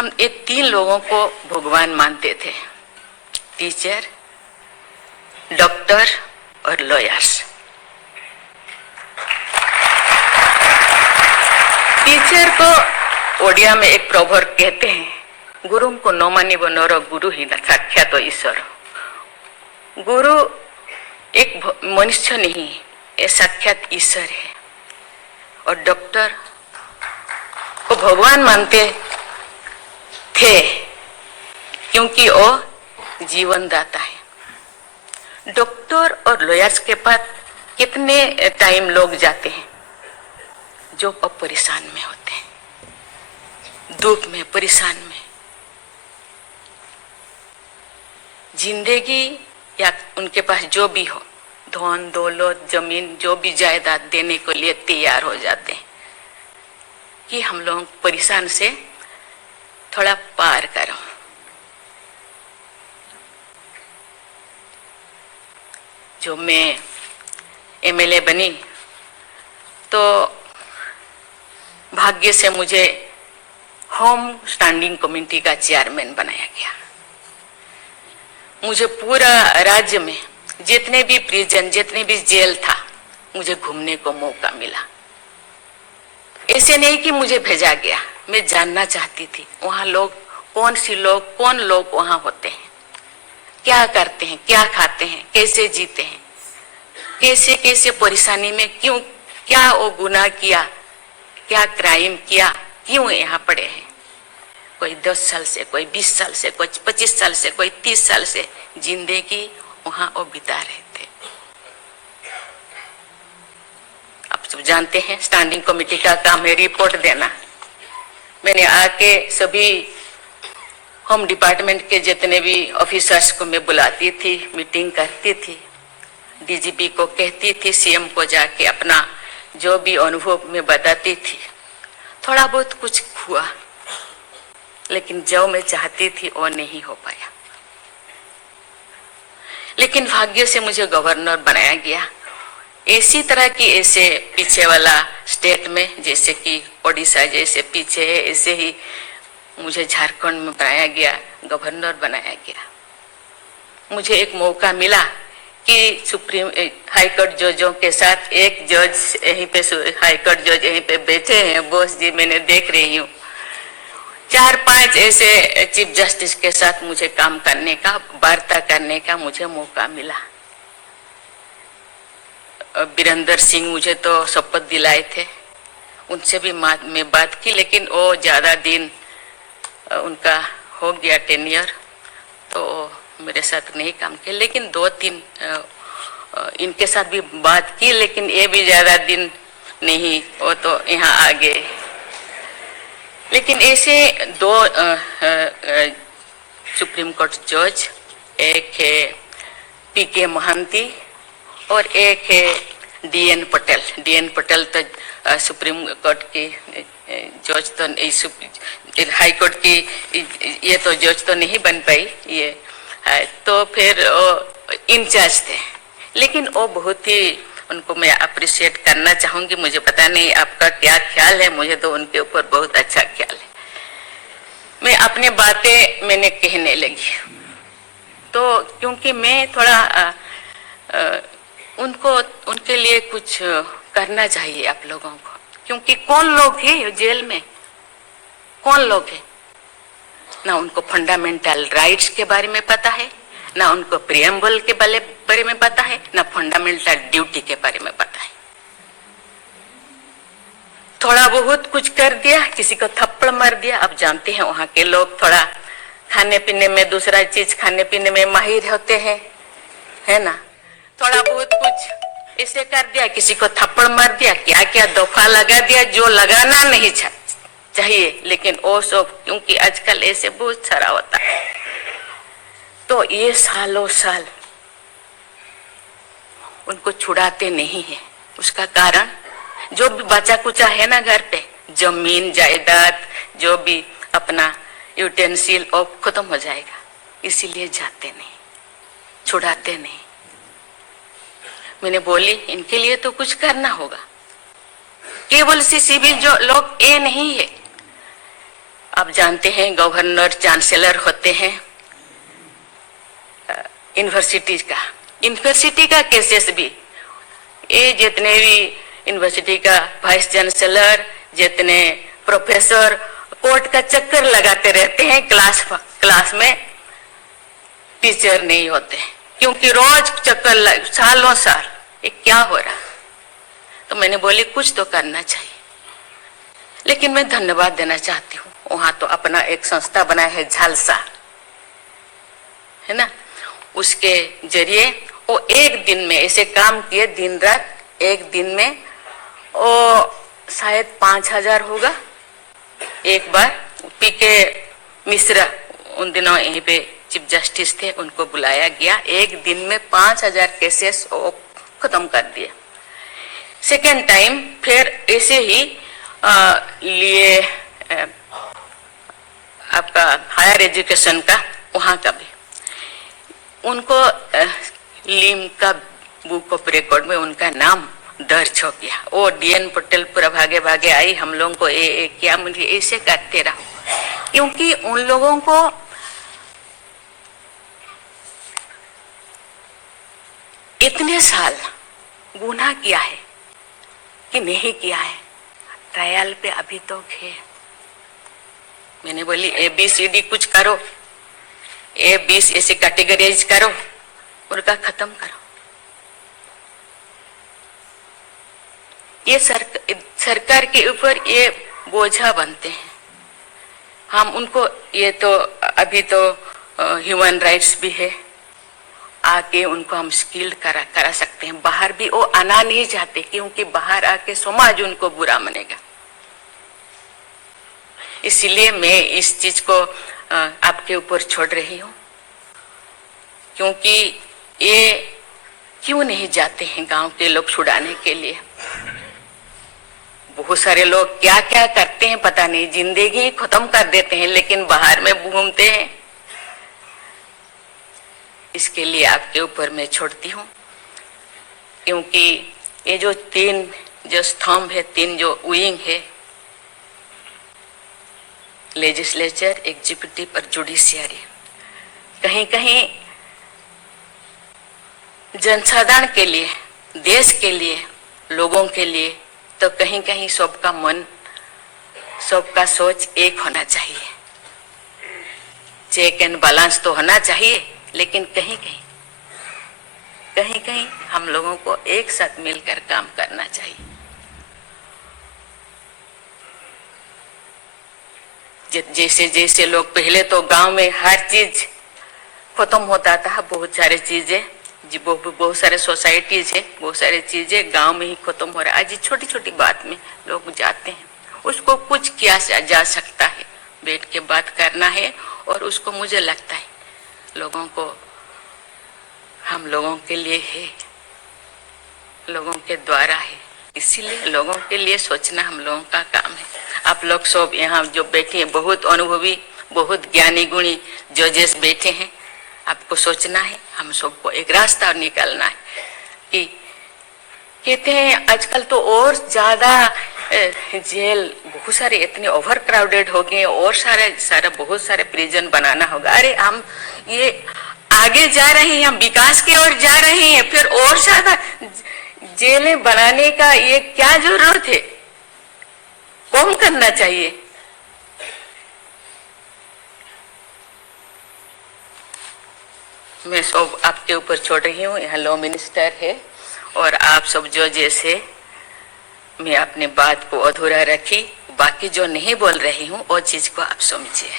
हम ये तीन लोगों को भगवान मानते थे, टीचर, डॉक्टर और लॉयर्स। टीचर को ओडिया में एक प्रोवर्ब कहते हैं, गुरु को न मानिबो नर गुरु ही न साक्षात ईश्वर। गुरु एक मनुष्य नहीं, ये साक्षात ईश्वर है। और डॉक्टर को भगवान मानते थे क्योंकि वो जीवन दाता है। डॉक्टर और लॉयर्स के पास कितने टाइम लोग जाते हैं जो परेशान में होते हैं, दुख में, परेशान में। जिंदगी या उनके पास जो भी हो, धन दौलत जमीन जो भी जायदाद देने के लिए तैयार हो जाते हैं कि हम लोग परेशान से थोड़ा पार करो। जो मैं एमएलए बनी तो भाग्य से मुझे होम स्टैंडिंग कमेटी का चेयरमैन बनाया गया। मुझे पूरा राज्य में जितने भी प्रिजन, जितने भी जेल था, मुझे घूमने को मौका मिला। ऐसे नहीं कि मुझे भेजा गया, मैं जानना चाहती थी वहां लोग कौन लोग वहां होते हैं, क्या करते हैं, क्या खाते हैं, कैसे जीते हैं, कैसे कैसे परेशानी में, क्यों, क्या वो गुनाह किया, क्या क्राइम किया, क्यों यहाँ पड़े हैं। कोई 10 साल से, कोई 20 साल से, कोई 25 साल से, कोई 30 साल से जिंदगी वहां वो बिता रहे थे। आप सब जानते हैं स्टैंडिंग कमेटी का काम है रिपोर्ट देना। मैंने आके सभी होम डिपार्टमेंट के जितने भी ऑफिसर्स को मैं बुलाती थी, मीटिंग करती थी, डीजीपी को कहती थी, सीएम को जाके अपना जो भी अनुभव मैं बताती थी। थोड़ा बहुत कुछ हुआ, लेकिन जो मैं चाहती थी वो नहीं हो पाया। लेकिन भाग्य से मुझे गवर्नर बनाया गया। इसी तरह की ऐसे पीछे वाला स्टेट में, जैसे कि ओडिशा जैसे पीछे है, ऐसे ही मुझे झारखंड में बनाया गया, गवर्नर बनाया गया। मुझे एक मौका मिला कि सुप्रीम हाईकोर्ट जजों के साथ एक जज यहीं पे, हाईकोर्ट जज यहीं पे बैठे हैं, बोस जी मैंने देख रही हूँ, 4-5 ऐसे चीफ जस्टिस के साथ मुझे काम करने का, वार्ता करने का मुझे मौका मिला। वीरेंद्र सिंह मुझे तो शपथ दिलाए थे, उनसे भी मैं बात की, लेकिन वो ज्यादा दिन उनका हो गया टेन्योर, तो मेरे साथ नहीं काम किया। लेकिन 2-3 इनके साथ भी बात की, लेकिन ये भी ज्यादा दिन नहीं, वो तो यहाँ आ गए। लेकिन ऐसे 2 सुप्रीम कोर्ट जज, एक है पीके महांती और एक है डीएन पटेल। डीएन पटेल तो सुप्रीम कोर्ट की जज तो, हाई कोर्ट की ये तो जज तो नहीं बन पाई ये, तो फिर इंचार्ज थे। लेकिन वो बहुत ही, उनको मैं अप्रिशिएट करना चाहूंगी। मुझे पता नहीं आपका क्या ख्याल है, मुझे तो उनके ऊपर बहुत अच्छा ख्याल है। मैं अपनी बातें मैंने कहने लगी, तो क्योंकि मैं थोड़ा उनके लिए कुछ करना चाहिए आप लोगों को, क्योंकि कौन लोग हैं जेल में, कौन लोग हैं, ना उनको फंडामेंटल राइट्स के बारे में पता है, ना उनको प्रियम्बल के बारे में पता है, ना फंडामेंटल ड्यूटी के बारे में पता है। थोड़ा बहुत कुछ कर दिया, किसी को थप्पड़ मार दिया। आप जानते हैं वहां के लोग थोड़ा खाने पीने में, दूसरा चीज खाने पीने में माहिर होते हैं, है ना। थोड़ा बहुत कुछ ऐसे कर दिया, किसी को थप्पड़ मार दिया, क्या क्या दफा लगा दिया जो लगाना नहीं चाहिए। लेकिन वो सब, क्योंकि आजकल ऐसे बहुत सारा होता है, तो ये सालों साल उनको छुड़ाते नहीं है। उसका कारण जो भी बचा कुचा है ना घर पे, जमीन जायदाद जो भी अपना यूटेंसिल, वो खत्म हो जाएगा, इसीलिए जाते नहीं, छुड़ाते नहीं। मैंने बोली इनके लिए तो कुछ करना होगा। केवल से सिविल जो लोग ये नहीं है, आप जानते हैं गवर्नर चांसलर होते हैं यूनिवर्सिटी का केसेस भी, ये जितने भी यूनिवर्सिटी का वाइस चांसलर, जितने प्रोफेसर कोर्ट का चक्कर लगाते रहते हैं, क्लास में टीचर नहीं होते क्योंकि रोज चक्कर सालों साल, ये क्या हो रहा। तो मैंने बोली कुछ तो करना चाहिए, लेकिन मैं धन्यवाद देना चाहती हूँ, वहां तो अपना एक संस्था बनाया है झालसा, है ना, उसके जरिए वो एक दिन में ऐसे काम किए, दिन रात, एक दिन में वो शायद 5,000 होगा। एक बार पीके मिश्रा उन दिनों यहीं पे चीफ जस्टिस थे, उनको बुलाया गया, एक दिन में 5,000 केसेस वो खत्म कर दिए। सेकेंड टाइम फिर ऐसे ही लिए आपका हायर एजुकेशन का, वहां का भी उनको लीम का बुक ऑफ रिकॉर्ड में उनका नाम दर्ज हो गया। वो डीएन पटेल पूरा भागे भागे आई, हम लोगों को क्या मुझे ऐसे करते रहो, क्योंकि उन लोगों को इतने साल गुनाह किया है कि नहीं किया है, ट्रायल पे अभी तो है। मैंने बोली ABCD कुछ करो, A20 ऐसे कैटेगराइज करो, उनका खत्म करो। ये सरकार के ऊपर ये बोझा बनते हैं। हम उनको, ये तो अभी तो ह्यूमन राइट्स भी है, आके उनको हम स्किल्ड करा सकते हैं। बाहर भी वो आना नहीं चाहते क्योंकि बाहर आके समाज उनको बुरा मानेगा। इसलिए मैं इस चीज को आपके ऊपर छोड़ रही हूँ, क्योंकि ये क्यों नहीं जाते हैं गांव के लोग छुड़ाने के लिए। बहुत सारे लोग क्या क्या करते हैं पता नहीं, जिंदगी खत्म कर देते हैं, लेकिन बाहर में घूमते हैं। इसके लिए आपके ऊपर मैं छोड़ती हूँ, क्योंकि ये जो 3 जो स्तंभ है, 3 जो विंग है, लेजिस्लेचर, एग्जीक्यूटिव और जुडिशियरी, कहीं कहीं जनसाधारण के लिए, देश के लिए, लोगों के लिए, तो कहीं कहीं सबका मन, सबका सोच एक होना चाहिए। चेक एंड बैलेंस तो होना चाहिए, लेकिन कहीं कहीं हम लोगों को एक साथ मिलकर काम करना चाहिए। जैसे जैसे लोग, पहले तो गांव में हर चीज खत्म होता था, बहुत सारे चीजें, बहुत सारे सोसाइटीज है, बहुत सारी चीजें गांव में ही खत्म हो रहा है। आज छोटी छोटी बात में लोग जाते हैं, उसको कुछ किया जा सकता है, बैठ के बात करना है। और उसको मुझे लगता है लोगों को, हम लोगों के लिए है, लोगों के द्वारा है, इसीलिए लोगों के लिए सोचना हम लोगों का काम है। आप लोग सब यहाँ जो बैठे हैं, बहुत अनुभवी, बहुत ज्ञानी गुणी जजेस बैठे हैं, आपको सोचना है, हम सबको एक रास्ता निकालना है। कि कहते हैं आजकल तो और ज्यादा जेल, बहुत सारे इतने ओवर क्राउडेड हो गए, और बहुत सारे प्रिजन बनाना होगा। अरे हम ये आगे जा रहे हैं, हम विकास की ओर जा रहे हैं, फिर और ज्यादा जेलें बनाने का ये क्या जरूरत है? कम करना चाहिए। मैं सब आपके ऊपर छोड़ रही हूँ, यहाँ लॉ मिनिस्टर है, और आप सब जो जैसे, मैं अपने बात को अधूरा रखी, बाकी जो नहीं बोल रही हूँ वो चीज को आप समझिए।